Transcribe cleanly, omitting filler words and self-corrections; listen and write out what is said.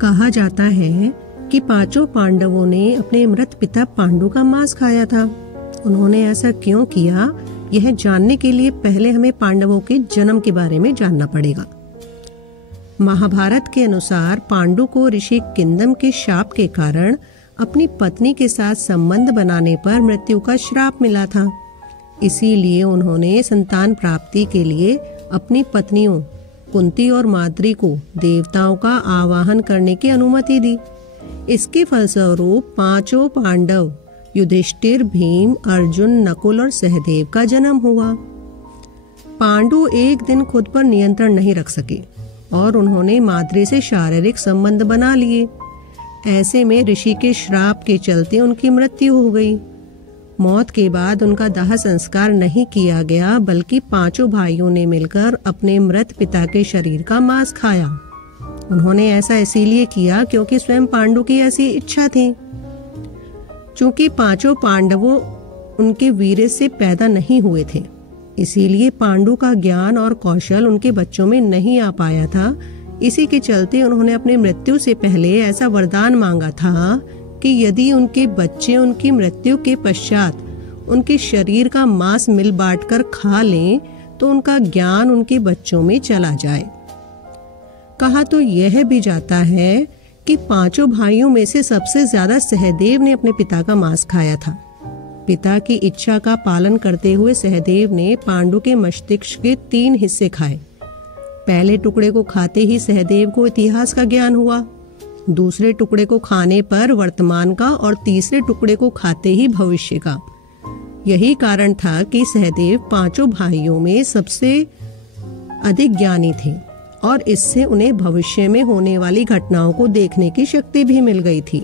कहा जाता है कि पांचों पांडवों ने अपने मृत पिता पांडु का मांस खाया था। उन्होंने ऐसा क्यों किया, यह जानने के लिए पहले हमें पांडवों के जन्म के बारे में जानना पड़ेगा। महाभारत के अनुसार पांडु को ऋषि किंदम के शाप के कारण अपनी पत्नी के साथ संबंध बनाने पर मृत्यु का श्राप मिला था। इसीलिए उन्होंने संतान प्राप्ति के लिए अपनी पत्नियों कुंती और माद्री को देवताओं का आवाहन करने की अनुमति दी। इसके फलस्वरूप पांचों पांडव युधिष्ठिर, भीम, अर्जुन, नकुल और सहदेव का जन्म हुआ। पांडु एक दिन खुद पर नियंत्रण नहीं रख सके और उन्होंने माद्री से शारीरिक संबंध बना लिए। ऐसे में ऋषि के श्राप के चलते उनकी मृत्यु हो गई। मौत के बाद उनका दाह संस्कार नहीं किया गया, बल्कि पांचों भाइयों ने मिलकर अपने मृत पिता के शरीर का मांस खाया। उन्होंने ऐसा इसीलिए किया क्योंकि स्वयं पांडु की ऐसी इच्छा थी। चूंकि पांचों पांडवों उनके वीर्य से पैदा नहीं हुए थे, इसीलिए पांडु का ज्ञान और कौशल उनके बच्चों में नहीं आ पाया था। इसी के चलते उन्होंने अपनी मृत्यु से पहले ऐसा वरदान मांगा था कि यदि उनके बच्चे उनकी मृत्यु के पश्चात उनके शरीर का मांस मिल बांट कर खा लें तो उनका ज्ञान उनके बच्चों में चला जाए। कहा तो यह भी जाता है कि पांचों भाइयों में से सबसे ज्यादा सहदेव ने अपने पिता का मांस खाया था। पिता की इच्छा का पालन करते हुए सहदेव ने पांडु के मस्तिष्क के 3 हिस्से खाए। पहले टुकड़े को खाते ही सहदेव को इतिहास का ज्ञान हुआ, दूसरे टुकड़े को खाने पर वर्तमान का और तीसरे टुकड़े को खाते ही भविष्य का। यही कारण था कि सहदेव पांचों भाइयों में सबसे अधिक ज्ञानी थे और इससे उन्हें भविष्य में होने वाली घटनाओं को देखने की शक्ति भी मिल गई थी।